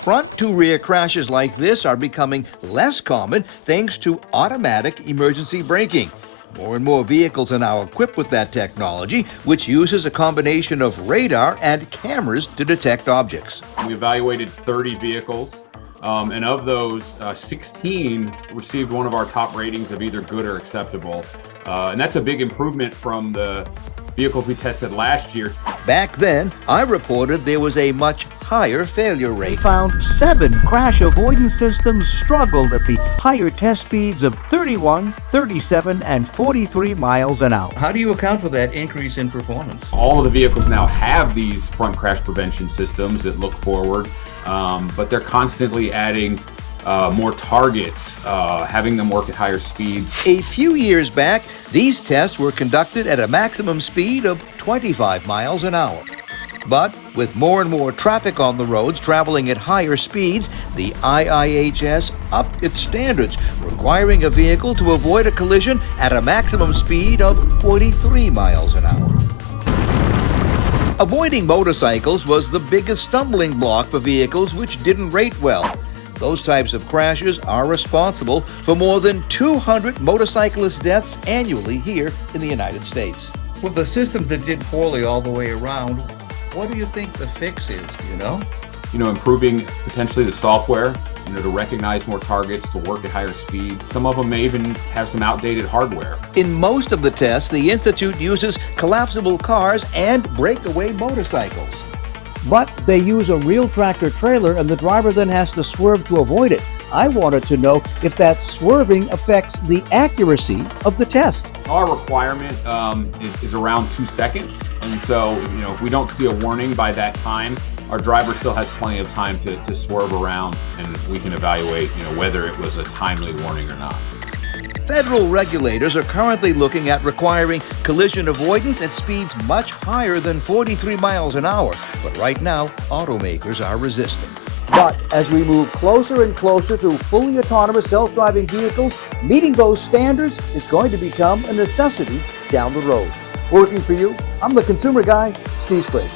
Front-to-rear crashes like this are becoming less common thanks to automatic emergency braking. More and more vehicles are now equipped with that technology, which uses a combination of radar and cameras to detect objects. We evaluated 30 vehicles, and of those, 16 received one of our top ratings of either good or acceptable. And that's a big improvement from the vehicles we tested last year. Back then, I reported there was a much higher failure They rate. found 7 crash avoidance systems struggled at the higher test speeds of 31, 37, and 43 miles an hour. How do you account for that increase in performance? All of the vehicles now have these front crash prevention systems that look forward, but they're constantly adding more targets, having them work at higher speeds. A few years back, these tests were conducted at a maximum speed of 25 miles an hour. But with more and more traffic on the roads traveling at higher speeds, the IIHS upped its standards, requiring a vehicle to avoid a collision at a maximum speed of 43 miles an hour. Avoiding motorcycles was the biggest stumbling block for vehicles which didn't rate well. Those types of crashes are responsible for more than 200 motorcyclist deaths annually here in the United States. With the systems that did poorly all the way around, what do you think the fix is, Improving potentially the software, to recognize more targets, to work at higher speeds. Some of them may even have some outdated hardware. In most of the tests, the Institute uses collapsible cars and breakaway motorcycles. But they use a real tractor trailer and the driver then has to swerve to avoid it. I wanted to know if that swerving affects the accuracy of the test. Our requirement is around 2 seconds. And so, if we don't see a warning by that time, our driver still has plenty of time to swerve around, and we can evaluate, whether it was a timely warning or not. Federal regulators are currently looking at requiring collision avoidance at speeds much higher than 43 miles an hour. But right now, automakers are resisting. But as we move closer and closer to fully autonomous self-driving vehicles, meeting those standards is going to become a necessity down the road. Working for you, I'm the consumer guy, Steve Sprague.